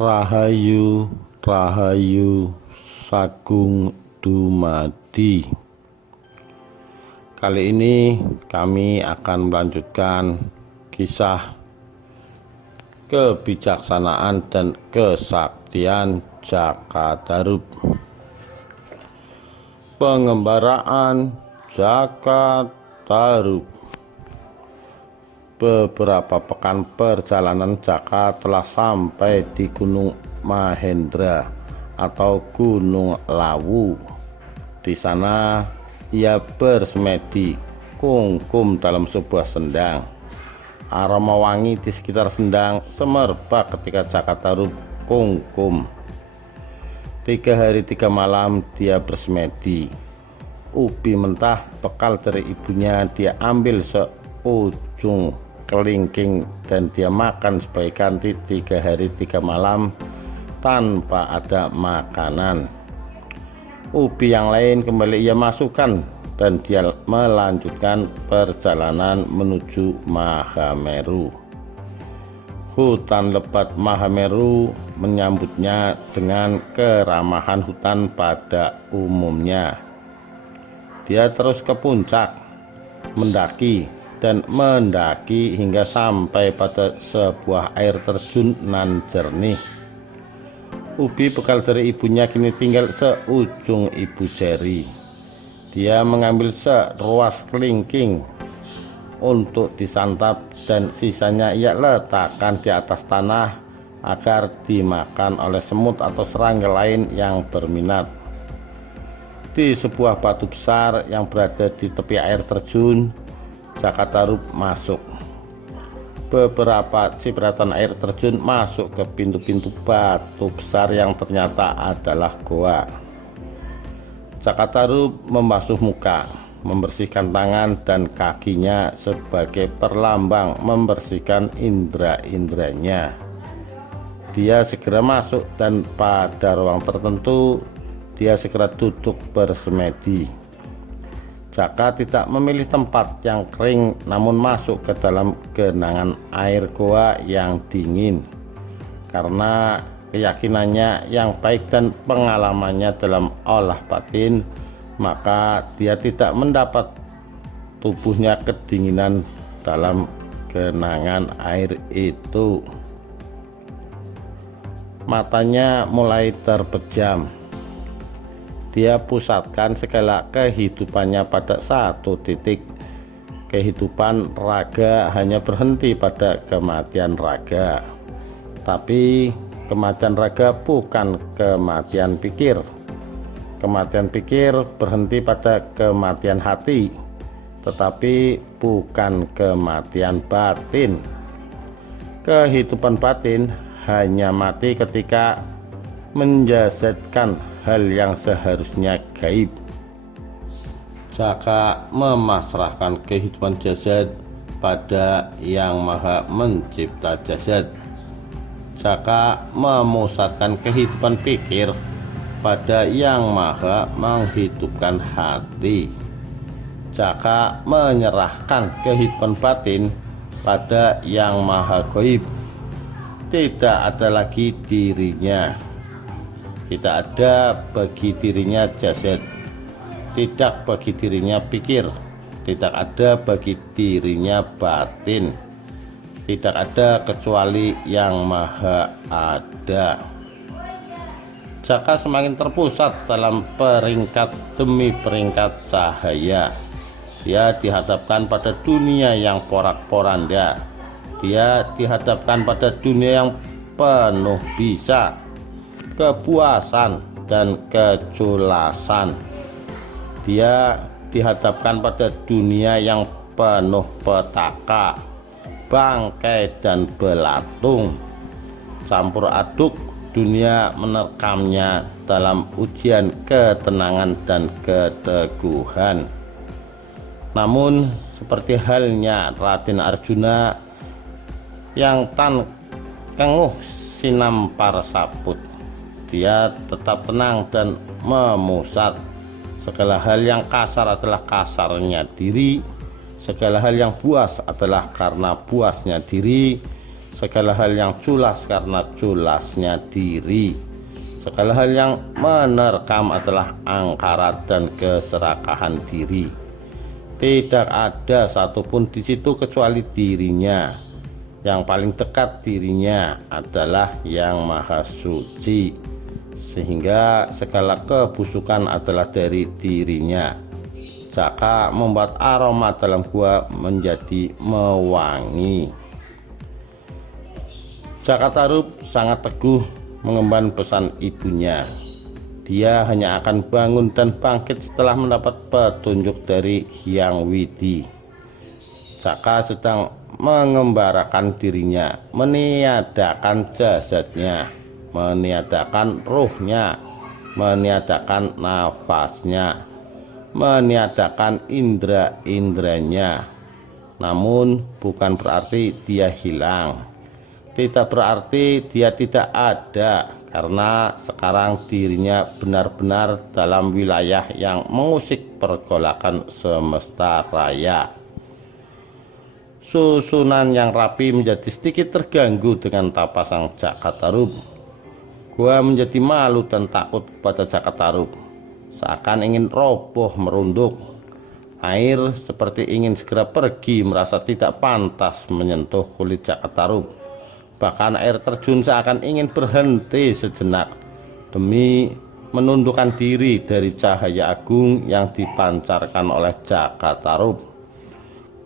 Rahayu, Rahayu, Sagung Dumadi. Kali ini kami akan melanjutkan kisah kebijaksanaan dan kesaktian Jaka Tarub. Pengembaraan Jaka Tarub. Beberapa pekan perjalanan Jaka telah sampai di Gunung Mahendra atau Gunung Lawu. Di sana ia bersemedi kungkum dalam sebuah sendang. Aroma wangi di sekitar sendang semerbak ketika Jaka Tarub kungkum. 3 hari 3 malam dia bersemedi. Ubi mentah bekal dari ibunya dia ambil seujung kelingking dan dia makan sebagai ganti 3 hari 3 malam tanpa ada makanan. Ubi yang lain kembali ia masukkan dan dia melanjutkan perjalanan menuju Mahameru. Hutan lebat Mahameru menyambutnya dengan keramahan hutan pada umumnya. Dia terus ke puncak, mendaki hingga sampai pada sebuah air terjun nan jernih. Ubi bekal dari ibunya kini tinggal seujung ibu jari. Dia mengambil seruas kelingking untuk disantap dan sisanya ia letakkan di atas tanah agar dimakan oleh semut atau serangga lain yang berminat. Di sebuah batu besar yang berada di tepi air terjun, Jaka Tarub masuk. Beberapa cipratan air terjun masuk ke pintu-pintu batu besar yang ternyata adalah goa. Jaka Tarub membasuh muka, membersihkan tangan dan kakinya sebagai perlambang membersihkan indera-inderanya. Dia segera masuk dan pada ruang tertentu dia segera duduk bersemedi. Jaka tidak memilih tempat yang kering namun masuk ke dalam genangan air goa yang dingin. Karena keyakinannya yang baik dan pengalamannya dalam olah batin, maka dia tidak mendapat tubuhnya kedinginan dalam genangan air itu. Matanya mulai terpejam. Dia pusatkan segala kehidupannya pada satu titik. Kehidupan raga hanya berhenti pada kematian raga. Tapi kematian raga bukan kematian pikir. Kematian pikir berhenti pada kematian hati, tetapi bukan kematian batin. Kehidupan batin hanya mati ketika menjasadkan hal yang seharusnya gaib. Jaka memasrahkan kehidupan jasad pada Yang Maha Mencipta jasad. Jaka memusatkan kehidupan pikir pada Yang Maha Menghidupkan hati. Jaka menyerahkan kehidupan batin pada Yang Maha Gaib. Tidak ada lagi dirinya. Tidak ada bagi dirinya jasad, tidak bagi dirinya pikir, tidak ada bagi dirinya batin, tidak ada kecuali Yang Maha Ada. Jaka semakin terpusat dalam peringkat demi peringkat cahaya. Dia dihadapkan pada dunia yang porak-poranda. Dia dihadapkan pada dunia yang penuh bisa, kepuasan dan kejulasan. Dia dihadapkan pada dunia yang penuh petaka, bangkai dan belatung. Campur aduk dunia menerkamnya dalam ujian ketenangan dan keteguhan. Namun seperti halnya Raden Arjuna yang tan kenguh sinampar saput, dia tetap tenang dan memusat. Segala hal yang kasar adalah kasarnya diri, segala hal yang buas adalah karena buasnya diri, segala hal yang culas karena culasnya diri. Segala hal yang menerkam adalah angkara dan keserakahan diri. Tidak ada satupun di situ kecuali dirinya. Yang paling dekat dirinya adalah Yang Maha Suci, sehingga segala kebusukan adalah dari dirinya. Jaka membuat aroma dalam gua menjadi mewangi. Jaka Tarub sangat teguh mengemban pesan ibunya. Dia hanya akan bangun dan bangkit setelah mendapat petunjuk dari Hyang Widi. Jaka sedang mengembarakan dirinya, meniadakan jasadnya, meniadakan ruhnya, meniadakan nafasnya, meniadakan indera-inderanya. Namun bukan berarti dia hilang. Tidak berarti dia tidak ada, karena sekarang dirinya benar-benar dalam wilayah yang mengusik pergolakan semesta raya. Susunan yang rapi menjadi sedikit terganggu dengan tapa sang Jaka Tarub. Gua menjadi malu dan takut kepada Jaka Tarub, seakan ingin roboh merunduk. Air seperti ingin segera pergi, merasa tidak pantas menyentuh kulit Jaka Tarub. Bahkan air terjun seakan ingin berhenti sejenak demi menundukkan diri dari cahaya agung yang dipancarkan oleh Jaka Tarub.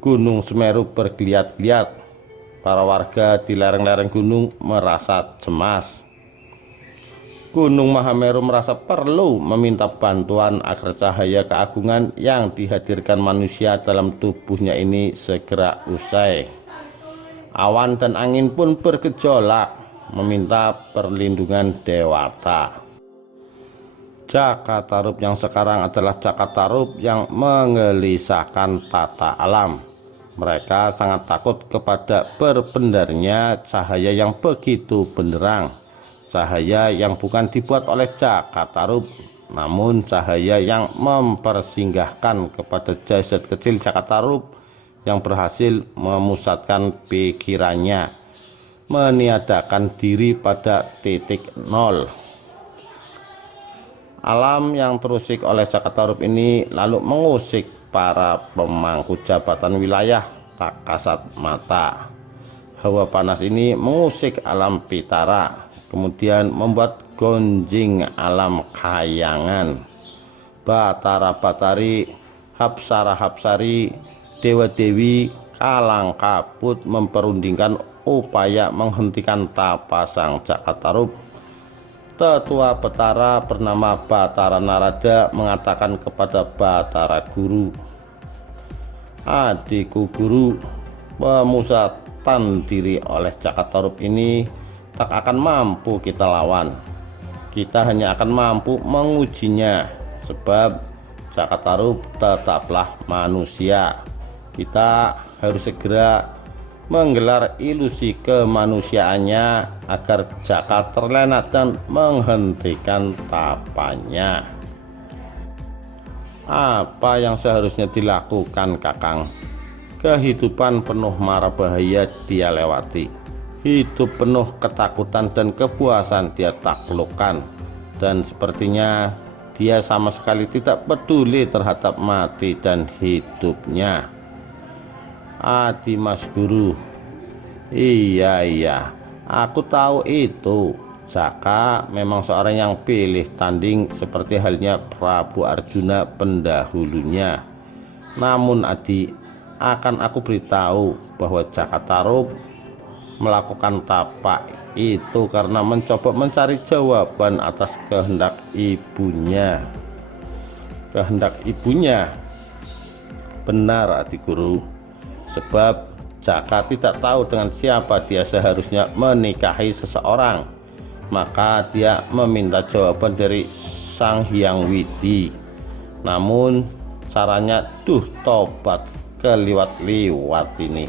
Gunung Semeru bergeliat-geliat. Para warga di lereng-lereng gunung merasa cemas. Gunung Mahameru merasa perlu meminta bantuan agar cahaya keagungan yang dihadirkan manusia dalam tubuhnya ini segera usai. Awan dan angin pun bergejolak meminta perlindungan dewata. Jaka Tarub yang sekarang adalah Jaka Tarub yang menggelisahkan tata alam. Mereka sangat takut kepada berbendarnya cahaya yang begitu benderang. Cahaya yang bukan dibuat oleh Jaka Tarub, namun cahaya yang mempersinggahkan kepada jasad kecil Jaka Tarub yang berhasil memusatkan pikirannya, meniadakan diri pada titik nol. Alam yang terusik oleh Jaka Tarub ini lalu mengusik para pemangku jabatan wilayah tak kasat mata. Hawa panas ini mengusik alam Pitara, kemudian membuat gonjing alam Kayangan. Batara-batari, Hapsara-hapsari, dewa-dewi kalang kabut memperundingkan upaya menghentikan tapa sang Jaka Tarub. Tetua Betara bernama Batara Narada mengatakan kepada Batara Guru, "Adikku Guru, pemusatan diri oleh Jaka Tarub ini tak akan mampu kita lawan. Kita hanya akan mampu mengujinya, sebab Jaka Tarub tetaplah manusia. Kita harus segera menggelar ilusi kemanusiaannya agar Jaka terlena dan menghentikan tapanya." Apa yang seharusnya dilakukan, Kakang? Kehidupan penuh mara bahaya dia lewati. Hidup penuh ketakutan dan kepuasan dia taklukkan. Dan sepertinya dia sama sekali tidak peduli terhadap mati dan hidupnya. Adi Mas Guru, iya, aku tahu itu. Jaka memang seorang yang pilih tanding seperti halnya Prabu Arjuna pendahulunya. Namun Adi, akan aku beritahu bahwa Jaka Tarub melakukan tapa itu karena mencoba mencari jawaban atas kehendak ibunya. Kehendak ibunya? Benar Adi Guru. Sebab Jaka tidak tahu dengan siapa dia seharusnya menikahi seseorang. Maka dia meminta jawaban dari Sang Hyang Widi. Namun caranya tobat keliwat-liwat ini.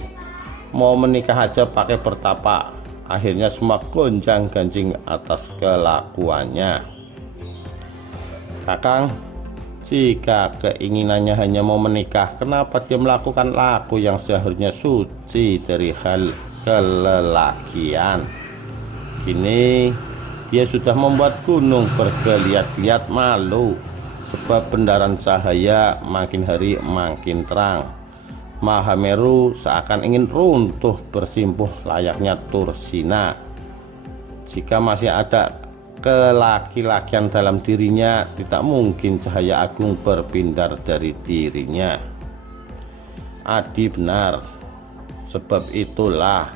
Mau menikah aja pakai bertapa. Akhirnya semua gonjang ganjing atas kelakuannya. Kakang, jika keinginannya hanya mau menikah, kenapa dia melakukan laku yang seharusnya suci dari hal kelelakian. Kini dia sudah membuat gunung bergeliat-geliat malu, sebab bendaran cahaya makin hari makin terang. Mahameru seakan ingin runtuh bersimpuh layaknya Tursina. Jika masih ada kelaki-lakian dalam dirinya, tidak mungkin cahaya agung berpindar dari dirinya. Adi benar. Sebab itulah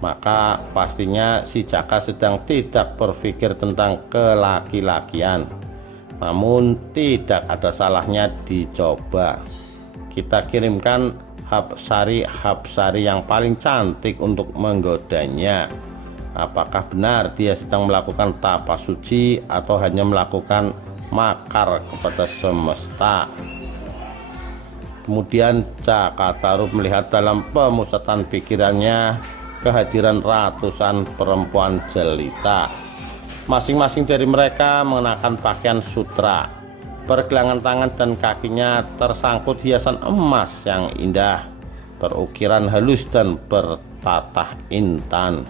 maka pastinya si Jaka sedang tidak berpikir tentang kelaki-lakian. Namun tidak ada salahnya dicoba. Kita kirimkan Hapsari yang paling cantik untuk menggodanya. Apakah benar dia sedang melakukan tapa suci atau hanya melakukan makar kepada semesta? Kemudian Cakatarup melihat dalam pemusatan pikirannya kehadiran ratusan perempuan jelita. Masing-masing dari mereka mengenakan pakaian sutra. Pergelangan tangan dan kakinya tersangkut hiasan emas yang indah, berukiran halus dan bertatah intan.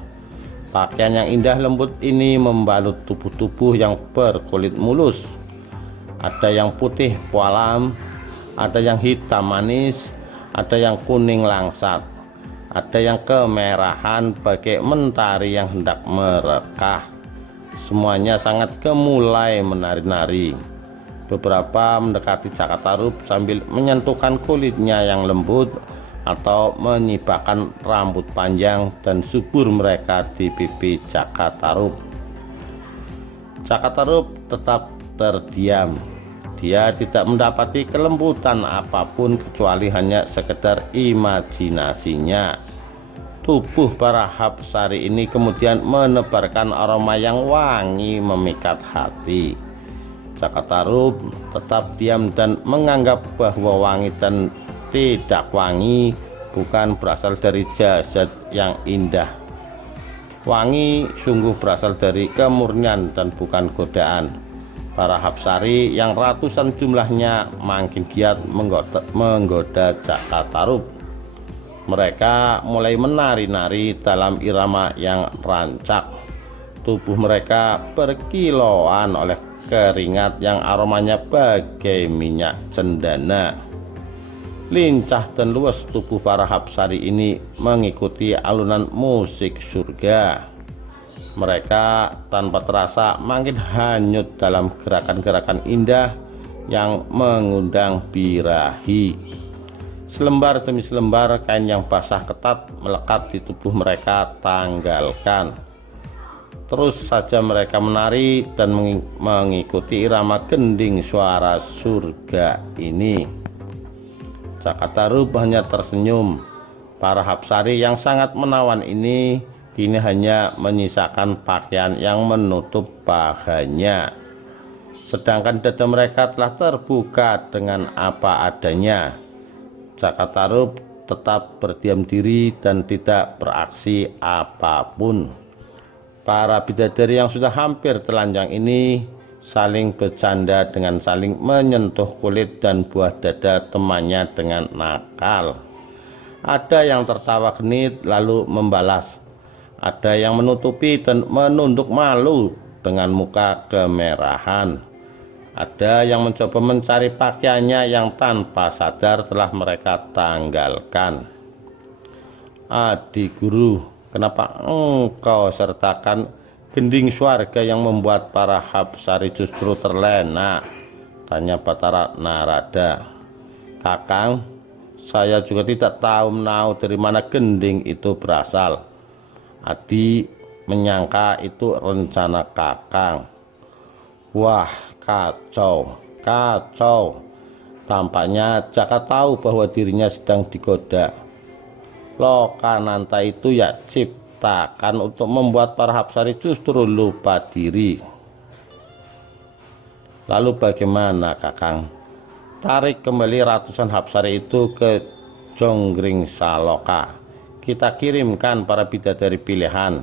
Pakaian yang indah lembut ini membalut tubuh-tubuh yang berkulit mulus. Ada yang putih pualam, ada yang hitam manis, ada yang kuning langsat, ada yang kemerahan bagai mentari yang hendak merekah. Semuanya sangat gemulai menari-nari. Beberapa mendekati Cakatarup sambil menyentuhkan kulitnya yang lembut atau menyibakkan rambut panjang dan subur mereka di pipi Cakatarup. Cakatarup tetap terdiam. Dia tidak mendapati kelembutan apapun kecuali hanya sekedar imajinasinya. Tubuh para Hapsari ini kemudian menebarkan aroma yang wangi memikat hati. Cakatarup tetap diam dan menganggap bahwa wangi dan tidak wangi bukan berasal dari jasad yang indah. Wangi sungguh berasal dari kemurnian dan bukan godaan. Para Hapsari yang ratusan jumlahnya makin giat menggoda Cakatarup. Mereka mulai menari-nari dalam irama yang rancak. Tubuh mereka berkilauan oleh keringat yang aromanya bagai minyak cendana. Lincah dan luas tubuh para Hapsari ini mengikuti alunan musik surga. Mereka tanpa terasa makin hanyut dalam gerakan-gerakan indah yang mengundang birahi. Selembar demi selembar kain yang basah ketat melekat di tubuh mereka tanggalkan. Terus saja mereka menari dan mengikuti irama gending suara surga ini. Cakatarup hanya tersenyum. Para Hapsari yang sangat menawan ini kini hanya menyisakan pakaian yang menutup pahanya. Sedangkan dada mereka telah terbuka dengan apa adanya. Cakatarup tetap berdiam diri dan tidak beraksi apapun. Para bidadari yang sudah hampir telanjang ini saling bercanda dengan saling menyentuh kulit dan buah dada temannya dengan nakal. Ada yang tertawa genit lalu membalas. Ada yang menutupi dan menunduk malu dengan muka kemerahan. Ada yang mencoba mencari pakaiannya yang tanpa sadar telah mereka tanggalkan. Adi Guru, kenapa engkau sertakan gending swarga yang membuat para Hapsari justru terlena? Tanya Batara Narada. Kakang, saya juga tidak tahu menau dari mana gending itu berasal. Adi menyangka itu rencana kakang. Wah, kacau. Tampaknya Jaka tahu bahwa dirinya sedang digoda. Lokananta itu ya ciptakan untuk membuat para Hapsari justru lupa diri. Lalu bagaimana kakang? Tarik kembali ratusan Hapsari itu ke Jonggring Saloka. Kita kirimkan para bidadari pilihan.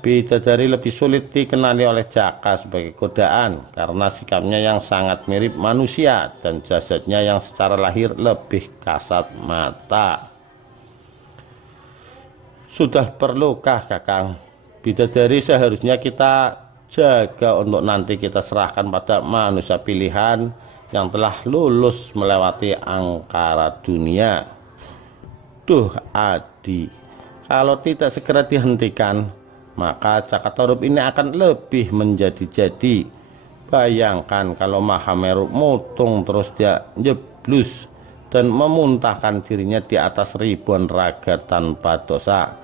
Bidadari lebih sulit dikenali oleh Jaka sebagai godaan karena sikapnya yang sangat mirip manusia dan jasadnya yang secara lahir lebih kasat mata. Sudah perlukah Kakang? Bidadari seharusnya kita jaga untuk nanti kita serahkan pada manusia pilihan yang telah lulus melewati angkara dunia. Duh Adi, kalau tidak segera dihentikan, maka Cakatarup ini akan lebih menjadi-jadi. Bayangkan kalau Mahameru mutung terus dia nyeblus dan memuntahkan dirinya di atas ribuan raga tanpa dosa.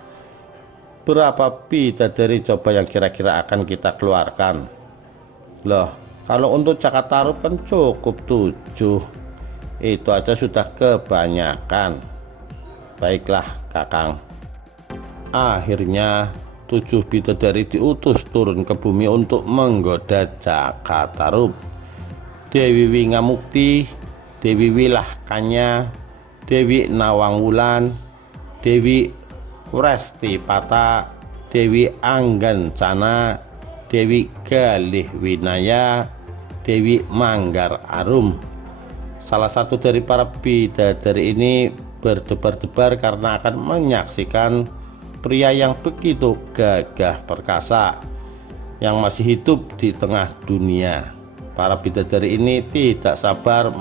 Berapa bidadari coba yang kira-kira akan kita keluarkan? Loh, kalau untuk Cakatarup kan cukup 7. Itu aja sudah kebanyakan. Baiklah Kakang. Akhirnya 7 bidadari diutus turun ke bumi untuk menggoda Cakatarup. Dewi Wingamukti, Dewi Wilahkanya, Dewi Nawangwulan, Dewi Wrestipata, Dewi Anggancana, Dewi Galih Winaya, Dewi Manggar Arum. Salah satu dari para bidadari ini berdebar-debar karena akan menyaksikan pria yang begitu gagah perkasa yang masih hidup di tengah dunia. Para bidadari ini tidak sabar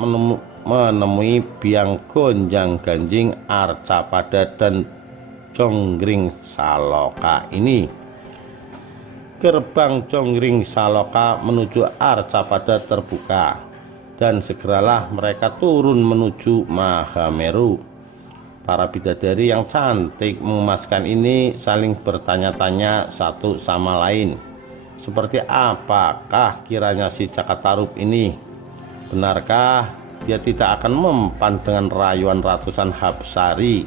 menemui biang gonjang ganjing Arcapada dan Conggring Saloka ini. Gerbang Conggring Saloka menuju Arcapada terbuka, dan segeralah mereka turun menuju Mahameru. Para bidadari yang cantik mengemaskan ini saling bertanya-tanya satu sama lain, seperti apakah kiranya si Cakatarup ini? Benarkah dia tidak akan mempan dengan rayuan ratusan Hapsari,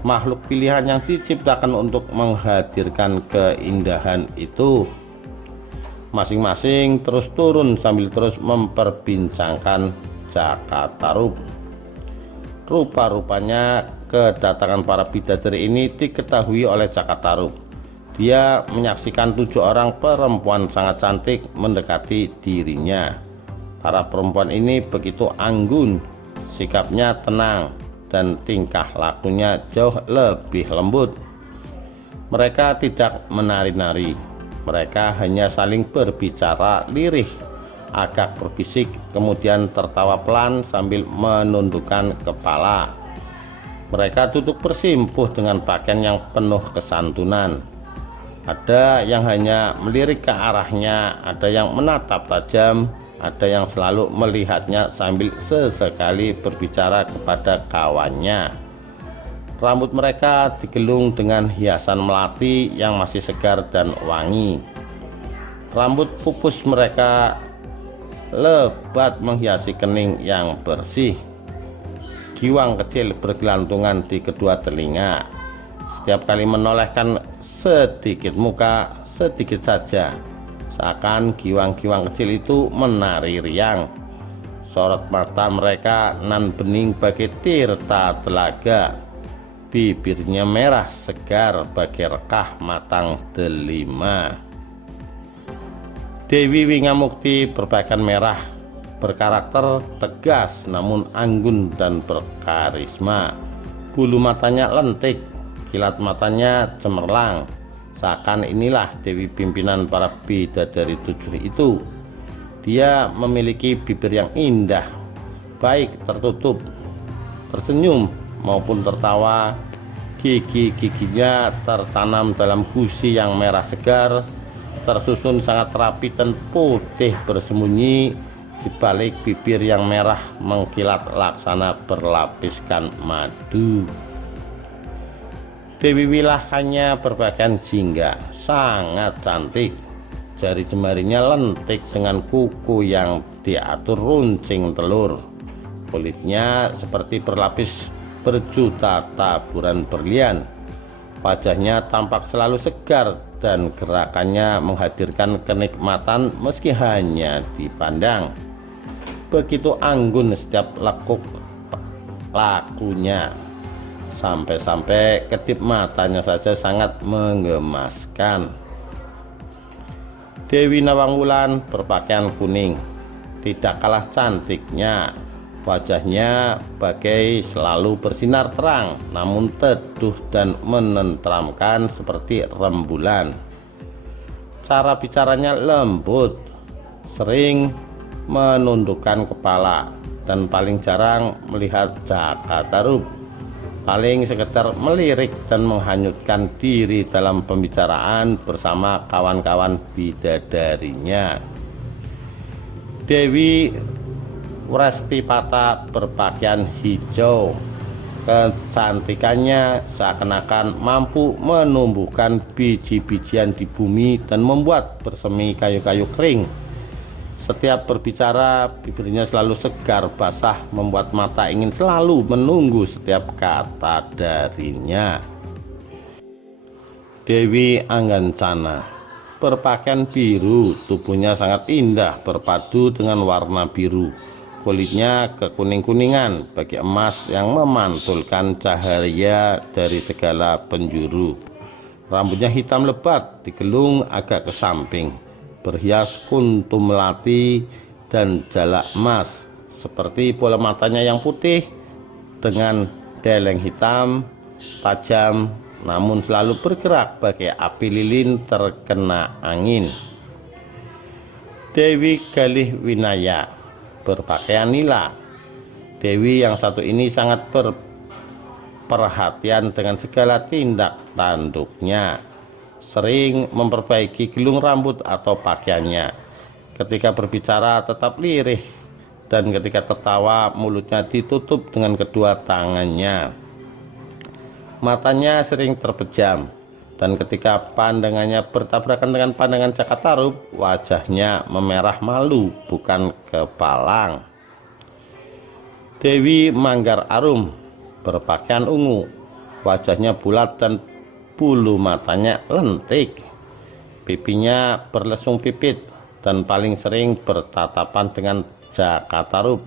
makhluk pilihan yang diciptakan untuk menghadirkan keindahan itu? Masing-masing terus turun sambil terus memperbincangkan Cakatarup. Rupa-rupanya kedatangan para bidadari ini diketahui oleh Cakatarup. Dia menyaksikan 7 orang perempuan sangat cantik mendekati dirinya. Para perempuan ini begitu anggun, sikapnya tenang, dan tingkah lakunya jauh lebih lembut. Mereka tidak menari-nari, mereka hanya saling berbicara lirih, agak berbisik, kemudian tertawa pelan sambil menundukkan kepala. Mereka duduk bersimpuh dengan pakaian yang penuh kesantunan. Ada yang hanya melirik ke arahnya, ada yang menatap tajam, ada yang selalu melihatnya sambil sesekali berbicara kepada kawannya. Rambut mereka digelung dengan hiasan melati yang masih segar dan wangi. Rambut pupus mereka lebat menghiasi kening yang bersih. Giwang kecil bergelantungan di kedua telinga. Setiap kali menolehkan sedikit muka, sedikit saja, seakan giwang-giwang kecil itu menari riang. Sorot mata mereka nan bening bagai tirta telaga. Bibirnya merah segar bagai rekah matang delima. Dewi Wingamukti berpakaian merah, berkarakter tegas namun anggun dan berkarisma. Bulu matanya lentik, kilat matanya cemerlang. Seakan inilah dewi pimpinan para bidadari 7 itu. Dia memiliki bibir yang indah, baik tertutup, tersenyum maupun tertawa. Gigi-giginya tertanam dalam gusi yang merah segar, tersusun sangat rapi dan putih bersembunyi di balik bibir yang merah mengkilat laksana berlapiskan madu. Dewi Wilahkanya berpakaian jingga, sangat cantik. Jari jemarinya lentik dengan kuku yang diatur runcing telur. Kulitnya seperti berlapis berjuta taburan berlian. Wajahnya tampak selalu segar dan gerakannya menghadirkan kenikmatan meski hanya dipandang. Begitu anggun setiap lekuk lakunya, sampai-sampai kedip matanya saja sangat menggemaskan. Dewi Nawangwulan berpakaian kuning, tidak kalah cantiknya. Wajahnya bagai selalu bersinar terang, namun teduh dan menenteramkan seperti rembulan. Cara bicaranya lembut, sering menundukkan kepala, dan paling jarang melihat Jaka Tarub. Paling sekedar melirik dan menghanyutkan diri dalam pembicaraan bersama kawan-kawan bidadarinya. Dewi Wrestipata berpakaian hijau. Kecantikannya seakan-akan mampu menumbuhkan biji-bijian di bumi dan membuat bersemi kayu-kayu kering. Setiap berbicara, bibirnya selalu segar basah, membuat mata ingin selalu menunggu setiap kata darinya. Dewi Anggancana berpakaian biru, tubuhnya sangat indah berpadu dengan warna biru. Kulitnya kekuning-kuningan bagi emas yang memantulkan cahaya dari segala penjuru. Rambutnya hitam lebat, digelung agak ke samping, berhias kuntum melati dan jalak emas. Seperti bola matanya yang putih dengan deleng hitam tajam, namun selalu bergerak bagai api lilin terkena angin. Dewi Galih Winaya berpakaian nila. Dewi yang satu ini sangat berperhatian dengan segala tindak tanduknya, sering memperbaiki gelung rambut atau pakaiannya. Ketika berbicara tetap lirih, dan ketika tertawa mulutnya ditutup dengan kedua tangannya. Matanya sering terpejam, dan ketika pandangannya bertabrakan dengan pandangan Jaka Tarub, wajahnya memerah malu bukan kepalang. Dewi Manggar Arum berpakaian ungu. Wajahnya bulat dan bulu matanya lentik. Pipinya berlesung pipit dan paling sering bertatapan dengan Jaka Tarub.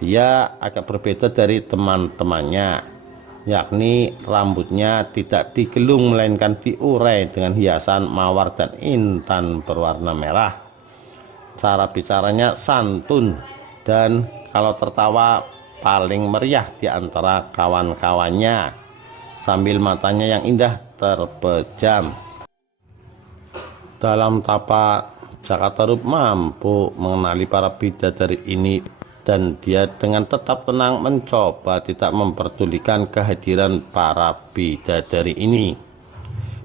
Dia agak berbeda dari teman-temannya, yakni rambutnya tidak digelung melainkan diurai dengan hiasan mawar dan intan berwarna merah. Cara bicaranya santun, dan kalau tertawa paling meriah di antara kawan-kawannya, sambil matanya yang indah terpejam. Dalam tapak, Jaka Tarub mampu mengenali para bidadari ini, dan dia dengan tetap tenang mencoba tidak memperdulikan kehadiran para bidadari ini.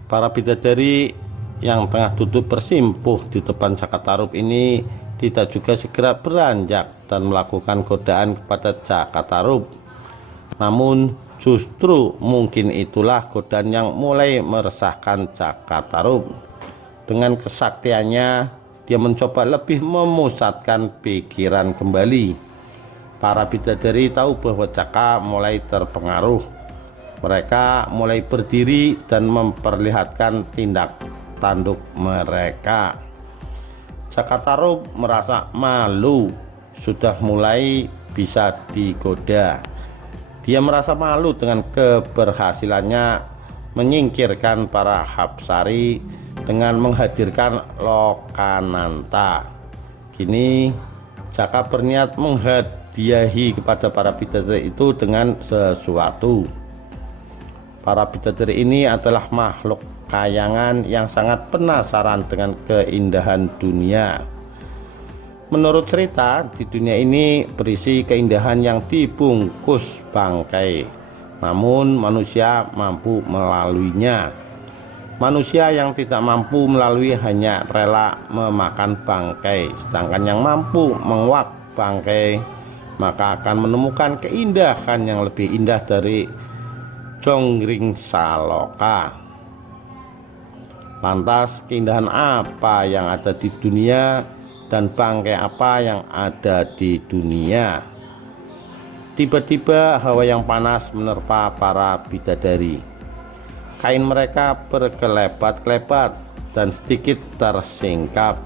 Para bidadari yang tengah duduk bersimpuh di depan Jaka Tarub ini tidak juga segera beranjak dan melakukan godaan kepada Jaka Tarub. Namun justru mungkin itulah godaan yang mulai meresahkan Jaka Tarub. Dengan kesaktiannya, dia mencoba lebih memusatkan pikiran kembali. Para bidadari tahu bahwa Jaka mulai terpengaruh. Mereka mulai berdiri dan memperlihatkan tindak tanduk mereka. Jaka Tarub merasa malu, sudah mulai bisa digoda. Dia merasa malu dengan keberhasilannya menyingkirkan para Hapsari dengan menghadirkan Lokananta. Kini Jaka berniat menghadiahi kepada para bidadari itu dengan sesuatu. Para bidadari ini adalah makhluk kayangan yang sangat penasaran dengan keindahan dunia. Menurut cerita, di dunia ini berisi keindahan yang dibungkus bangkai, namun manusia mampu melaluinya. Manusia yang tidak mampu melalui hanya rela memakan bangkai, sedangkan yang mampu menguak bangkai maka akan menemukan keindahan yang lebih indah dari Jonggring Saloka. Lantas keindahan apa yang ada di dunia dan bangkai apa yang ada di dunia? Tiba-tiba hawa yang panas menerpa para bidadari. Kain mereka berkelebat-kelebat dan sedikit tersingkap.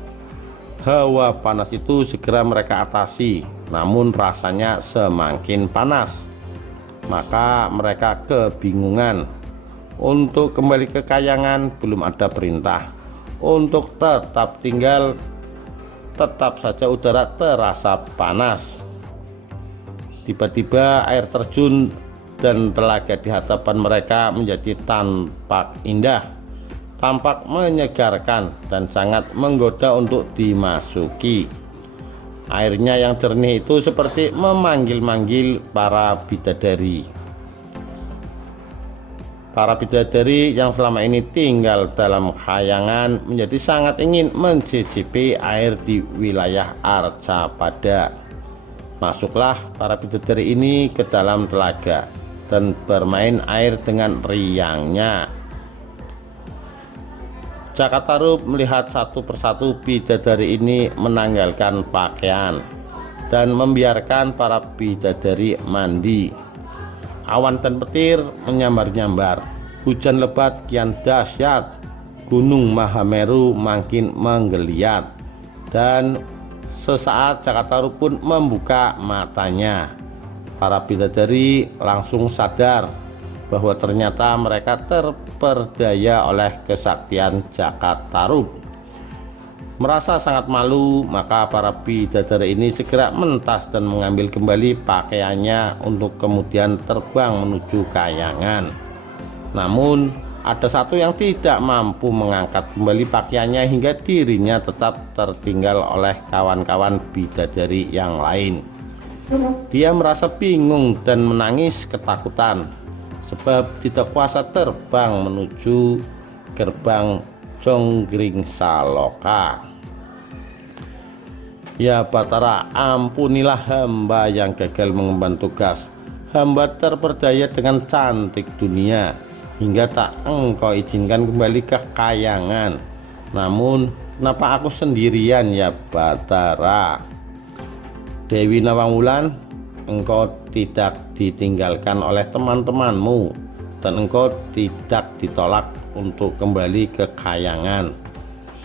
Hawa panas itu segera mereka atasi, namun rasanya semakin panas. Maka mereka kebingungan. Untuk kembali ke kayangan belum ada perintah. Untuk tetap tinggal, tetap saja udara terasa panas. Tiba-tiba air terjun dan telaga di hadapan mereka menjadi tampak indah, tampak menyegarkan dan sangat menggoda untuk dimasuki. Airnya yang jernih itu seperti memanggil-manggil para bidadari. Para bidadari yang selama ini tinggal dalam khayangan menjadi sangat ingin mencicipi air di wilayah Arcapada. Masuklah para bidadari ini ke dalam telaga dan bermain air dengan riangnya. Cakatarub melihat satu persatu bidadari ini menanggalkan pakaian dan membiarkan para bidadari mandi. Awan dan petir menyambar-nyambar, hujan lebat kian dahsyat, Gunung Mahameru makin menggeliat, dan sesaat Cakatarub pun membuka matanya. Para bidadari langsung sadar bahwa ternyata mereka terperdaya oleh kesaktian Cakatarub. Merasa sangat malu, maka para bidadari ini segera mentas dan mengambil kembali pakaiannya untuk kemudian terbang menuju kayangan. Namun ada satu yang tidak mampu mengangkat kembali pakaiannya hingga dirinya tetap tertinggal oleh kawan-kawan bidadari yang lain. Dia merasa bingung dan menangis ketakutan sebab tidak kuasa terbang menuju gerbang Jonggring Saloka. Ya Batara, ampunilah hamba yang gagal mengemban tugas. Hamba terperdaya dengan cantik dunia hingga tak engkau izinkan kembali ke kayangan. Namun kenapa aku sendirian ya Batara? Dewi Nawangwulan, engkau tidak ditinggalkan oleh teman-temanmu dan engkau tidak ditolak untuk kembali ke kayangan.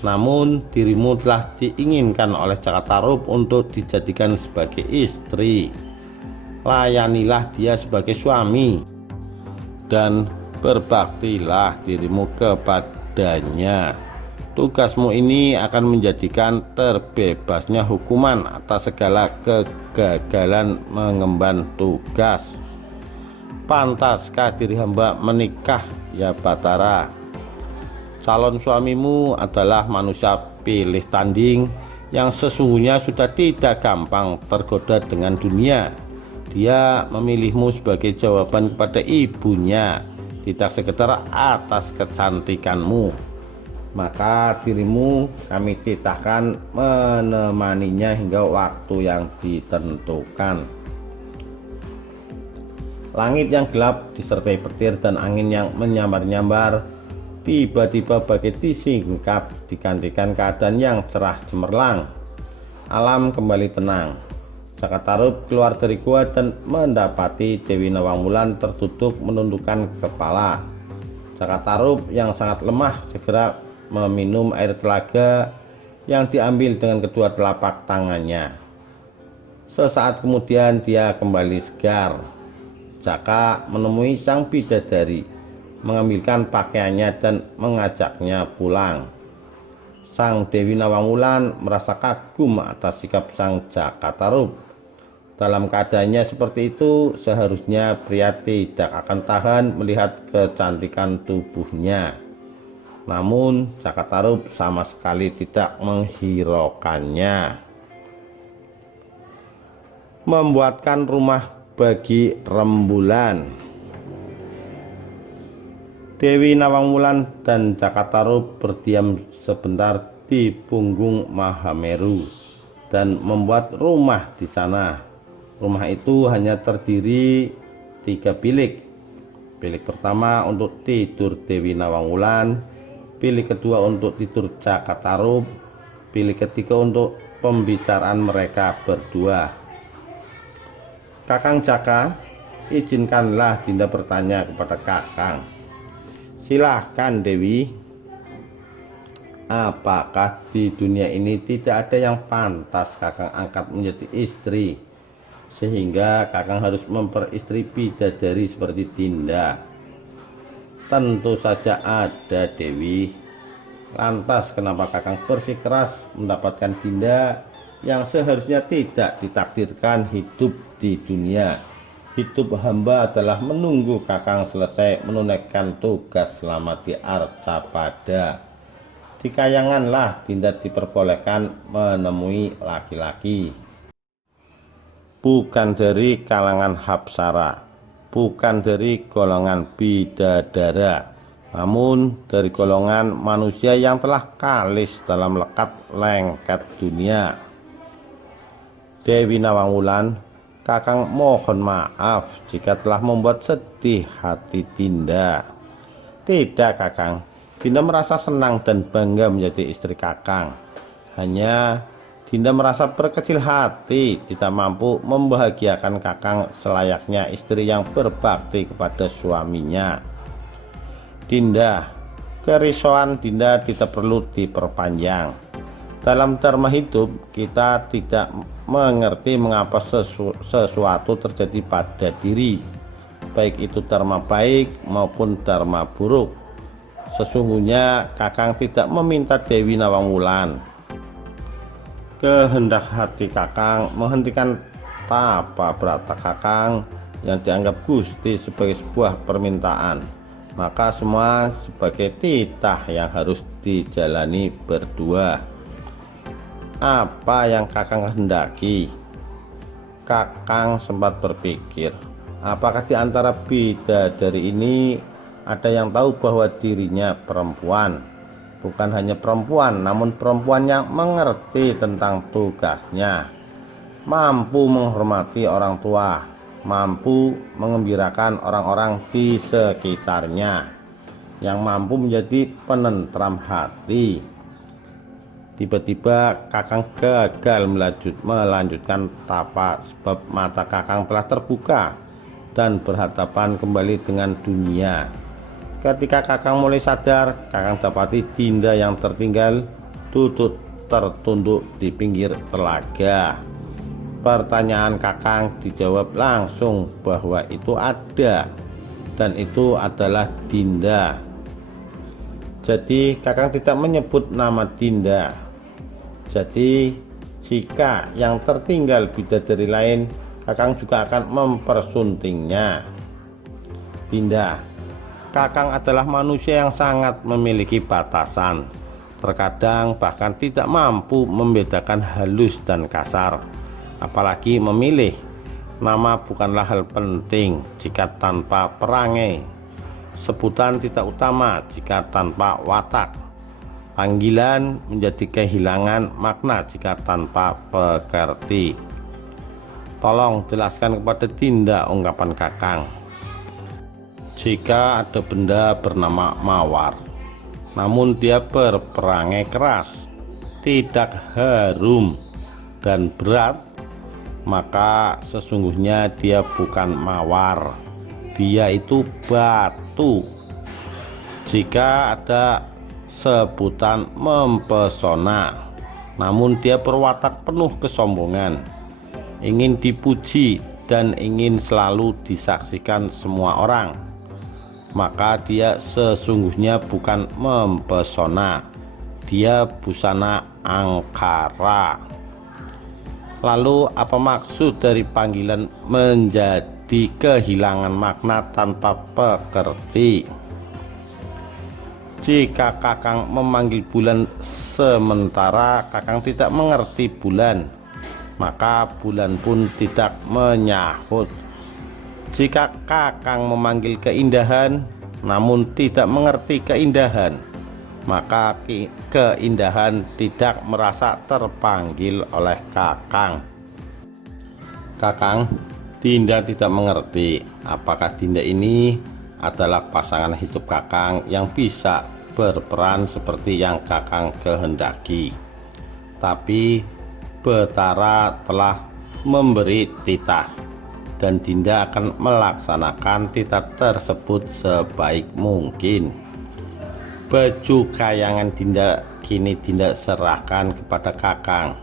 Namun dirimu telah diinginkan oleh Cakatarub untuk dijadikan sebagai istri. Layanilah dia sebagai suami dan berbaktilah dirimu kepadanya. Tugasmu ini akan menjadikan terbebasnya hukuman atas segala kegagalan mengemban tugas. Pantaskah diri hamba menikah ya Batara? Calon suamimu adalah manusia pilih tanding yang sesungguhnya sudah tidak gampang tergoda dengan dunia. Dia memilihmu sebagai jawaban kepada ibunya, tidak sekedar atas kecantikanmu. Maka dirimu kami titahkan menemaninya hingga waktu yang ditentukan. Langit yang gelap disertai petir dan angin yang menyambar-nyambar tiba-tiba bagai disingkap digantikan keadaan yang cerah cemerlang. Alam kembali tenang. Cakatarub keluar dari gua dan mendapati Dewi Nawangwulan tertutup menundukkan kepala. Cakatarub yang sangat lemah segera meminum air telaga yang diambil dengan kedua telapak tangannya. Sesaat kemudian dia kembali segar. Jaka menemui sang bidadari, mengambilkan pakaiannya dan mengajaknya pulang. Sang Dewi Nawangwulan merasa kagum atas sikap sang Cakatarub. Dalam keadaannya seperti itu, seharusnya pria tidak akan tahan melihat kecantikan tubuhnya. Namun Cakatarub sama sekali tidak menghiraukannya. Membuatkan rumah bagi rembulan. Dewi Nawangwulan dan Cakatarub berdiam sebentar di punggung Mahameru dan membuat rumah di sana. Rumah itu hanya terdiri 3 bilik. Bilik pertama untuk tidur Dewi Nawangwulan, bilik kedua untuk tidur Cakatarub, bilik ketiga untuk pembicaraan mereka berdua. Kakang Jaka, izinkanlah Dinda bertanya kepada Kakang. Silahkan Dewi. Apakah di dunia ini tidak ada yang pantas Kakang angkat menjadi istri, sehingga Kakang harus memperistri bidadari seperti Dinda? Tentu saja ada Dewi. Lantas kenapa Kakang bersikeras mendapatkan Dinda yang seharusnya tidak ditakdirkan hidup di dunia. Hidup hamba adalah menunggu kakang selesai menunaikan tugas selama di Arcapada. Di kayanganlah Dinda diperbolehkan menemui laki-laki, bukan dari kalangan Hapsara, bukan dari golongan bidadara, namun dari golongan manusia yang telah kalis dalam lekat lengket dunia. Dewi Nawangwulan, kakang mohon maaf jika telah membuat sedih hati Dinda. Tidak kakang, Dinda merasa senang dan bangga menjadi istri kakang. Hanya Dinda merasa berkecil hati tidak mampu membahagiakan kakang selayaknya istri yang berbakti kepada suaminya. Dinda, kerisauan Dinda tidak perlu diperpanjang. Dalam dharma hidup, kita tidak mengerti mengapa sesuatu terjadi pada diri, baik itu dharma baik maupun dharma buruk. Sesungguhnya kakang tidak meminta Dewi Nawangwulan. Kehendak hati kakang menghentikan tapa brata kakang yang dianggap Gusti sebagai sebuah permintaan. Maka semua sebagai titah yang harus dijalani berdua. Apa yang kakang hendaki? Kakang sempat berpikir, apakah di antara bidadari ini ada yang tahu bahwa dirinya perempuan? Bukan hanya perempuan, namun perempuan yang mengerti tentang tugasnya, mampu menghormati orang tua, mampu mengembirakan orang-orang di sekitarnya, yang mampu menjadi penentram hati. Tiba-tiba kakang gagal melanjutkan tapa sebab mata kakang telah terbuka dan berhadapan kembali dengan dunia. Ketika kakang mulai sadar, kakang dapati Dinda yang tertinggal duduk tertunduk di pinggir telaga. Pertanyaan kakang dijawab langsung bahwa itu ada, dan itu adalah Dinda. Jadi kakang tidak menyebut nama Dinda. Jadi jika yang tertinggal bidadari lain, kakang juga akan mempersuntingnya. Dinda, kakang adalah manusia yang sangat memiliki batasan. Terkadang bahkan tidak mampu membedakan halus dan kasar. Apalagi memilih. Nama bukanlah hal penting jika tanpa perangai. Sebutan tidak utama jika tanpa watak. Panggilan menjadi kehilangan makna jika tanpa pekerti. Tolong jelaskan kepada Dinda ungkapan kakang. Jika ada benda bernama mawar, namun dia berperangai keras, tidak harum dan berat, maka sesungguhnya dia bukan mawar, dia itu batu. Jika ada sebutan mempesona, namun dia berwatak penuh kesombongan, ingin dipuji dan ingin selalu disaksikan semua orang, maka dia sesungguhnya bukan mempesona, dia busana angkara. Lalu apa maksud dari panggilan menjadi kehilangan makna tanpa pekerti? Jika kakang memanggil bulan sementara kakang tidak mengerti bulan, maka bulan pun tidak menyahut. Jika kakang memanggil keindahan namun tidak mengerti keindahan, maka keindahan tidak merasa terpanggil oleh kakang. Kakang, Dinda tidak mengerti apakah Dinda ini adalah pasangan hidup kakang yang bisa berperan seperti yang kakang kehendaki. Tapi Betara telah memberi titah dan Dinda akan melaksanakan titah tersebut sebaik mungkin. Baju kayangan Dinda kini Dinda serahkan kepada kakang,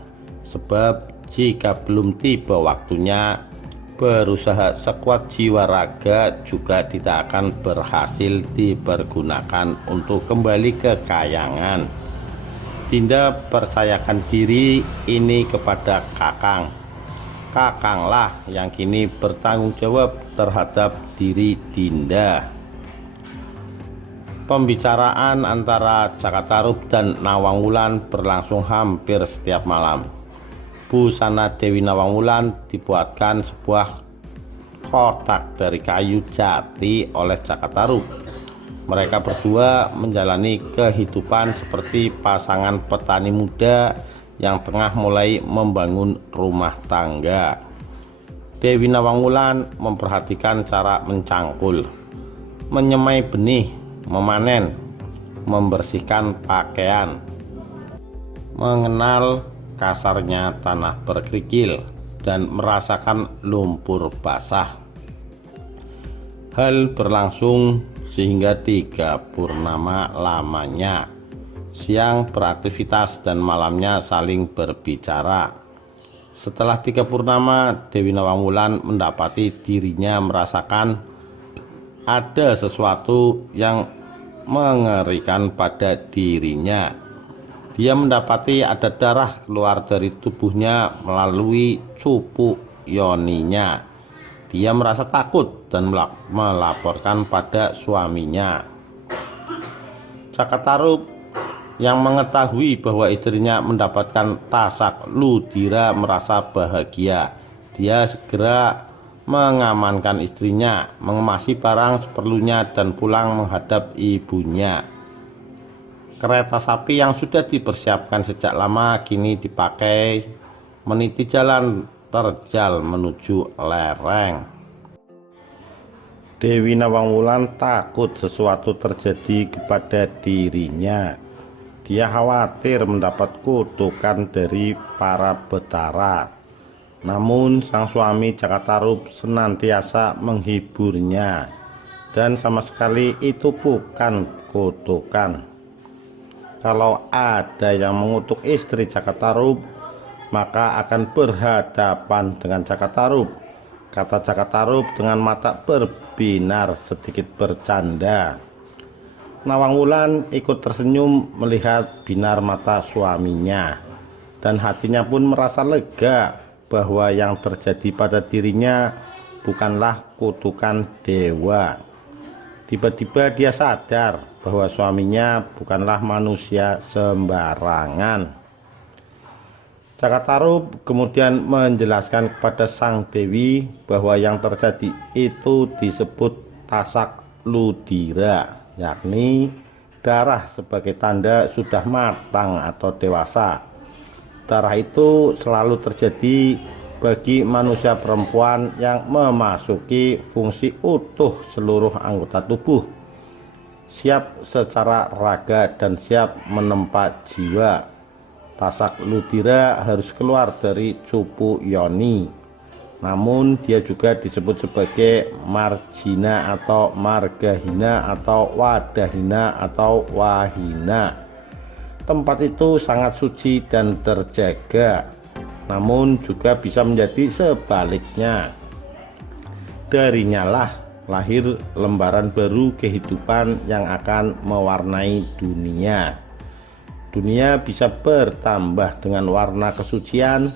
sebab jika belum tiba waktunya, berusaha sekuat jiwa raga juga tidak akan berhasil dipergunakan untuk kembali ke kayangan. Dinda percayakan diri ini kepada Kakang. Kakanglah yang kini bertanggung jawab terhadap diri Dinda. Pembicaraan antara Cakatarup dan Nawangwulan berlangsung hampir setiap malam. Busana Dewi Nawangwulan dibuatkan sebuah kotak dari kayu jati oleh Cakatarup. Mereka berdua menjalani kehidupan seperti pasangan petani muda yang tengah mulai membangun rumah tangga. Dewi Nawangwulan memperhatikan cara mencangkul, menyemai benih, memanen, membersihkan pakaian, mengenal kasarnya tanah berkerikil, dan merasakan lumpur basah. Hal berlangsung sehingga 3 purnama lamanya. Siang beraktivitas dan malamnya saling berbicara. Setelah 3 purnama, Dewi Nawangwulan mendapati dirinya merasakan ada sesuatu yang mengerikan pada dirinya. Dia mendapati ada darah keluar dari tubuhnya melalui cupu yoninya. Dia merasa takut dan melaporkan pada suaminya. Cakatarup yang mengetahui bahwa istrinya mendapatkan tasak ludira merasa bahagia. Dia segera mengamankan istrinya, mengemasi barang seperlunya, dan pulang menghadap ibunya. Kereta sapi yang sudah dipersiapkan sejak lama kini dipakai meniti jalan terjal menuju lereng. Dewi Nawangwulan takut sesuatu terjadi kepada dirinya. Dia khawatir mendapat kutukan dari para betara. Namun sang suami Cakatarup senantiasa menghiburnya, dan sama sekali itu bukan kutukan. Kalau ada yang mengutuk istri Cakatarup, maka akan berhadapan dengan Cakatarup, kata Cakatarup dengan mata berbinar sedikit bercanda. Nawangwulan ikut tersenyum melihat binar mata suaminya, dan hatinya pun merasa lega bahwa yang terjadi pada dirinya bukanlah kutukan dewa. Tiba-tiba dia sadar bahwa suaminya bukanlah manusia sembarangan. Cakatarup kemudian menjelaskan kepada sang dewi bahwa yang terjadi itu disebut tasak ludira, yakni darah sebagai tanda sudah matang atau dewasa. Darah itu selalu terjadi bagi manusia perempuan yang memasuki fungsi utuh seluruh anggota tubuh, siap secara raga dan siap menempa jiwa. Tasak ludira harus keluar dari cupu yoni, namun dia juga disebut sebagai marjina atau margahina atau wadahina atau wahina. Tempat itu sangat suci dan terjaga, namun juga bisa menjadi sebaliknya. Darinya lah lahir lembaran baru kehidupan yang akan mewarnai dunia. Dunia bisa bertambah dengan warna kesucian,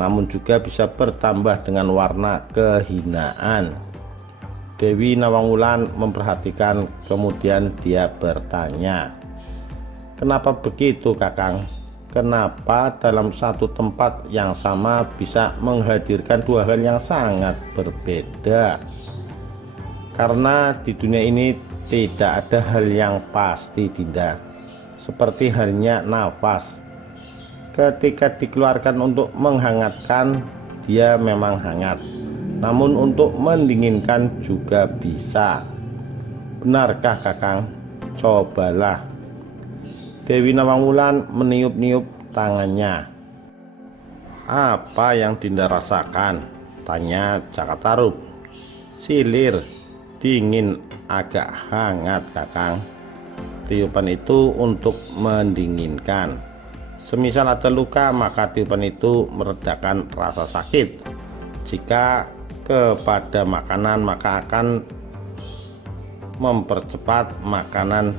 namun juga bisa bertambah dengan warna kehinaan. Dewi Nawangwulan memperhatikan, kemudian dia bertanya, "Kenapa begitu, Kakang? Kenapa dalam satu tempat yang sama bisa menghadirkan dua hal yang sangat berbeda?" Karena di dunia ini tidak ada hal yang pasti, Dinda. Seperti halnya nafas. Ketika dikeluarkan untuk menghangatkan, dia memang hangat. Namun untuk mendinginkan juga bisa. Benarkah, Kakang? Cobalah. Dewi Nawangwulan meniup-niup tangannya. "Apa yang Dinda rasakan?" tanya Cakatarup. "Silir, dingin, agak hangat, Kakang. Tiupan itu untuk mendinginkan. Semisal ada luka, maka tiupan itu meredakan rasa sakit. Jika kepada makanan, maka akan mempercepat makanan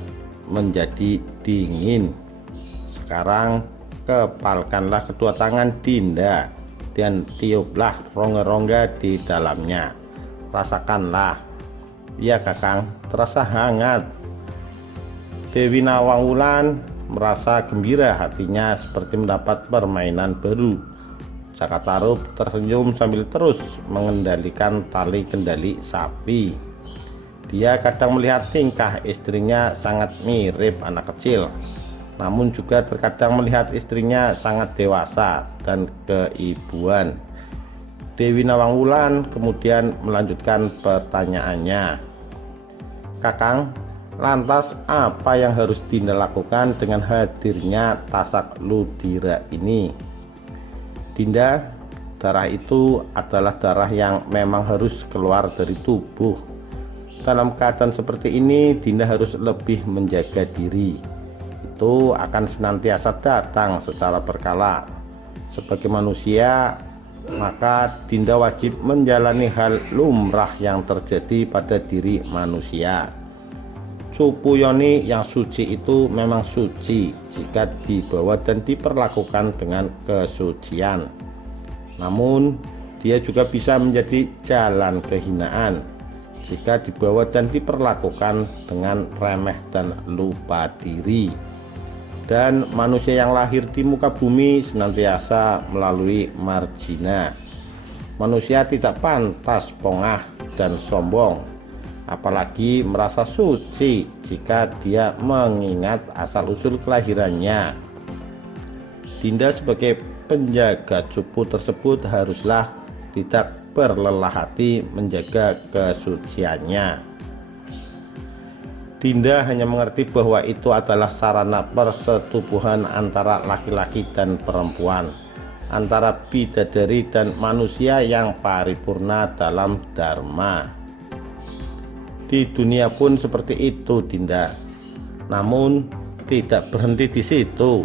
menjadi dingin. Sekarang kepalkanlah kedua tangan Dinda dan tiuplah rongga-rongga di dalamnya. Rasakanlah. Ya Kakang, terasa hangat. Dewi Nawangwulan merasa gembira, hatinya seperti mendapat permainan baru. Cakatarup tersenyum sambil terus mengendalikan tali kendali sapi. Dia kadang melihat tingkah istrinya sangat mirip anak kecil, namun juga terkadang melihat istrinya sangat dewasa dan keibuan. Dewi Nawangwulan kemudian melanjutkan pertanyaannya. Kakang, lantas apa yang harus Dinda lakukan dengan hadirnya Tasak Ludira ini? Dinda, darah itu adalah darah yang memang harus keluar dari tubuh. Dalam keadaan seperti ini, Dinda harus lebih menjaga diri. Itu akan senantiasa datang secara berkala. Sebagai manusia, maka Dinda wajib menjalani hal lumrah yang terjadi pada diri manusia. Cupu Yoni yang suci itu memang suci jika dibawa dan diperlakukan dengan kesucian. Namun, dia juga bisa menjadi jalan kehinaan jika dibawa dan diperlakukan dengan remeh dan lupa diri. Dan manusia yang lahir di muka bumi senantiasa melalui margina. Manusia tidak pantas pongah dan sombong, apalagi merasa suci jika dia mengingat asal-usul kelahirannya. Dinda sebagai penjaga cupu tersebut haruslah tidak berlelah hati menjaga kesuciannya. Dinda hanya mengerti bahwa itu adalah sarana persetubuhan antara laki-laki dan perempuan, antara bidadari dan manusia yang paripurna dalam dharma. Di dunia pun seperti itu, Dinda. Namun tidak berhenti di situ.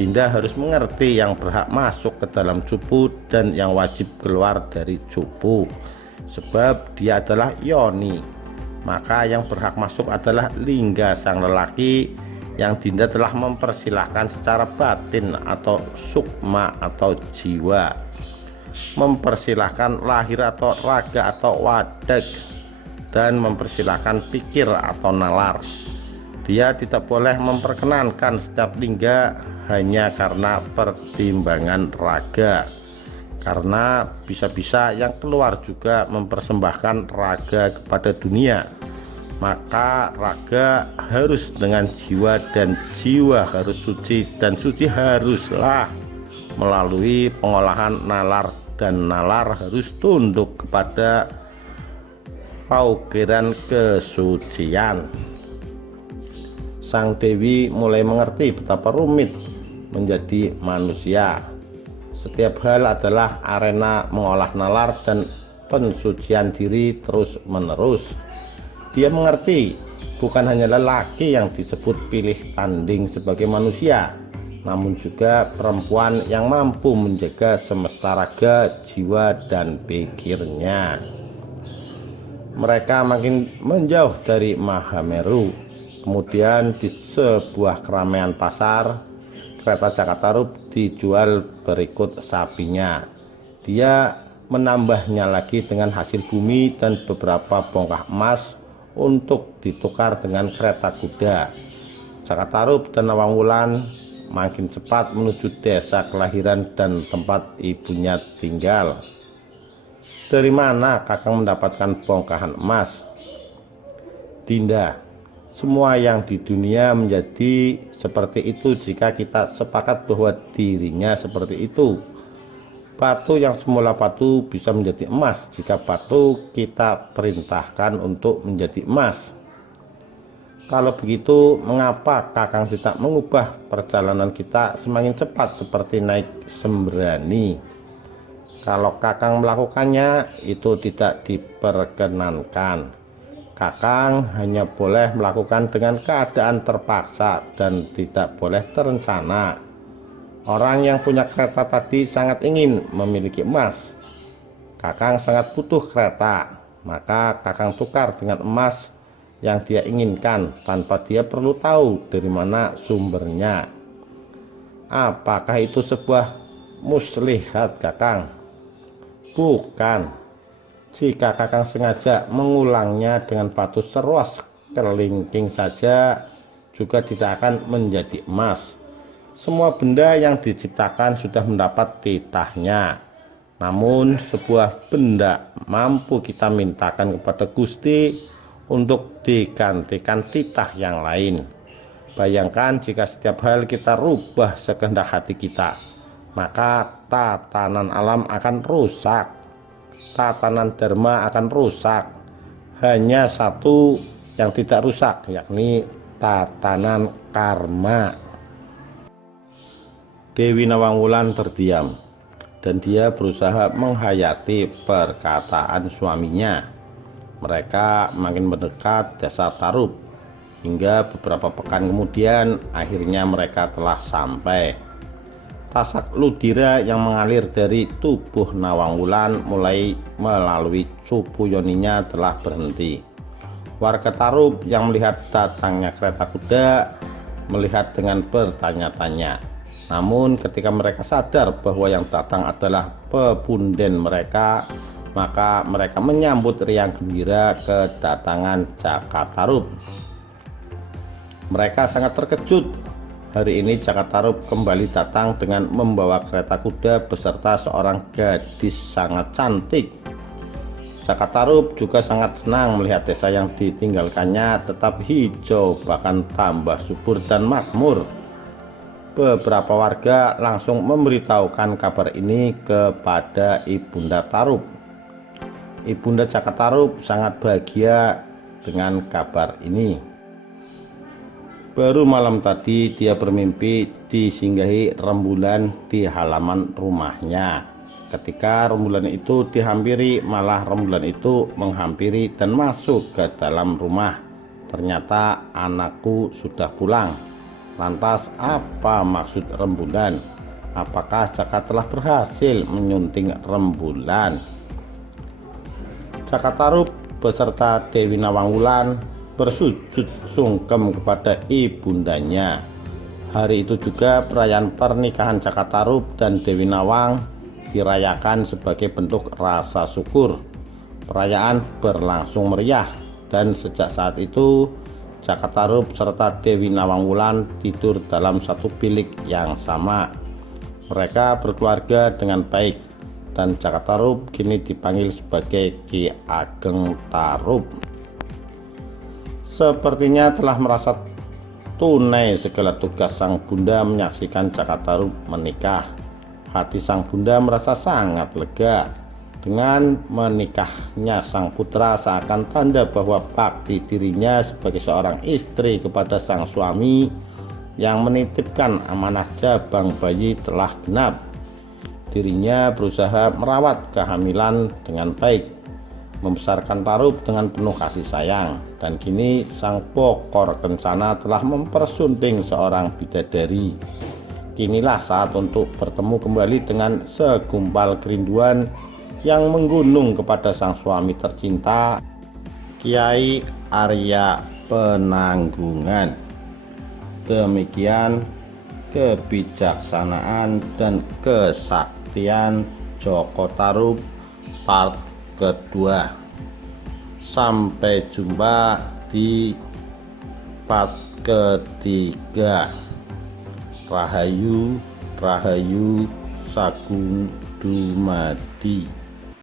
Dinda harus mengerti yang berhak masuk ke dalam cupu dan yang wajib keluar dari cupu. Sebab dia adalah yoni, maka yang berhak masuk adalah lingga sang lelaki yang Dinda telah mempersilahkan secara batin atau sukma atau jiwa, mempersilahkan lahir atau raga atau wadag, dan mempersilahkan pikir atau nalar. Dia tidak boleh memperkenankan setiap lingga hanya karena pertimbangan raga, karena bisa-bisa yang keluar juga mempersembahkan raga kepada dunia. Maka raga harus dengan jiwa dan jiwa harus suci, dan suci haruslah melalui pengolahan nalar, dan nalar harus tunduk kepada paugeran kesucian. Sang Dewi mulai mengerti betapa rumit menjadi manusia. Setiap hal adalah arena mengolah nalar dan pensucian diri terus menerus. Dia mengerti bukan hanya lelaki yang disebut pilih tanding sebagai manusia, namun juga perempuan yang mampu menjaga semesta raga, jiwa, dan pikirnya. Mereka makin menjauh dari Mahameru. Kemudian di sebuah keramaian pasar, kereta Cakatarup dijual berikut sapinya. Dia menambahnya lagi dengan hasil bumi dan beberapa bongkah emas untuk ditukar dengan kereta kuda. Cakatarup dan Nawangwulan makin cepat menuju desa kelahiran dan tempat ibunya tinggal. Dari mana Kakang mendapatkan bongkahan emas? Dinda, semua yang di dunia menjadi seperti itu jika kita sepakat bahwa dirinya seperti itu. Batu yang semula batu bisa menjadi emas jika batu kita perintahkan untuk menjadi emas. Kalau begitu, mengapa Kakang tidak mengubah perjalanan kita semakin cepat seperti naik sembrani? Kalau Kakang melakukannya, itu tidak diperkenankan. Kakang hanya boleh melakukan dengan keadaan terpaksa dan tidak boleh terencana. Orang yang punya kereta tadi sangat ingin memiliki emas. Kakang sangat butuh kereta, maka Kakang tukar dengan emas yang dia inginkan tanpa dia perlu tahu dari mana sumbernya. Apakah itu sebuah muslihat, Kakang? Bukan. Jika Kakang sengaja mengulangnya dengan batu seruas kelingking saja, juga tidak akan menjadi emas. Semua benda yang diciptakan sudah mendapat titahnya. Namun sebuah benda mampu kita mintakan kepada Gusti untuk digantikan titah yang lain. Bayangkan jika setiap hal kita rubah sekehendak hati kita, maka tatanan alam akan rusak, tatanan dharma akan rusak. Hanya satu yang tidak rusak, yakni tatanan karma. Dewi Nawangwulan terdiam, dan dia berusaha menghayati perkataan suaminya. Mereka makin mendekat desa Tarub, hingga beberapa pekan kemudian akhirnya mereka telah sampai. Tasak ludira yang mengalir dari tubuh Nawangwulan mulai melalui cupu yoninya telah berhenti. Warga Tarub yang melihat datangnya kereta kuda melihat dengan bertanya-tanya. Namun ketika mereka sadar bahwa yang datang adalah pepunden mereka, maka mereka menyambut riang gembira kedatangan Jaka Tarub. Mereka sangat terkejut. Hari ini Jaka Tarub kembali datang dengan membawa kereta kuda beserta seorang gadis sangat cantik. Jaka Tarub juga sangat senang melihat desa yang ditinggalkannya tetap hijau, bahkan tambah subur dan makmur. Beberapa warga langsung memberitahukan kabar ini kepada Ibunda Tarub. Ibunda Jaka Tarub sangat bahagia dengan kabar ini. Baru malam tadi dia bermimpi disinggahi rembulan di halaman rumahnya. Ketika rembulan itu dihampiri, malah rembulan itu menghampiri dan masuk ke dalam rumah. Ternyata anakku sudah pulang. Lantas apa maksud rembulan? Apakah Jaka telah berhasil menyunting rembulan? Jaka Tarub beserta Dewi Nawangwulan bersujud sungkem kepada ibundanya. Hari itu juga perayaan pernikahan Jaka Tarub dan Dewi Nawang dirayakan sebagai bentuk rasa syukur. Perayaan berlangsung meriah, dan sejak saat itu Jaka Tarub serta Dewi Nawangwulan tidur dalam satu bilik yang sama. Mereka berkeluarga dengan baik, dan Jaka Tarub kini dipanggil sebagai Ki Ageng Tarub. Sepertinya telah merasa tunai segala tugas sang bunda menyaksikan Jaka Tarub menikah. Hati sang bunda merasa sangat lega. Dengan menikahnya sang putra seakan tanda bahwa bakti dirinya sebagai seorang istri kepada sang suami yang menitipkan amanah jabang bayi telah genap. Dirinya berusaha merawat kehamilan dengan baik, membesarkan Tarub dengan penuh kasih sayang, dan kini sang pokor kencana telah mempersunting seorang bidadari. Kinilah saat untuk bertemu kembali dengan segumpal kerinduan yang menggunung kepada sang suami tercinta, Kiai Arya Penanggungan. Demikian kebijaksanaan dan kesaktian Jaka Tarub part kedua. Sampai jumpa di part ketiga. Rahayu Rahayu Sagung Dumadi.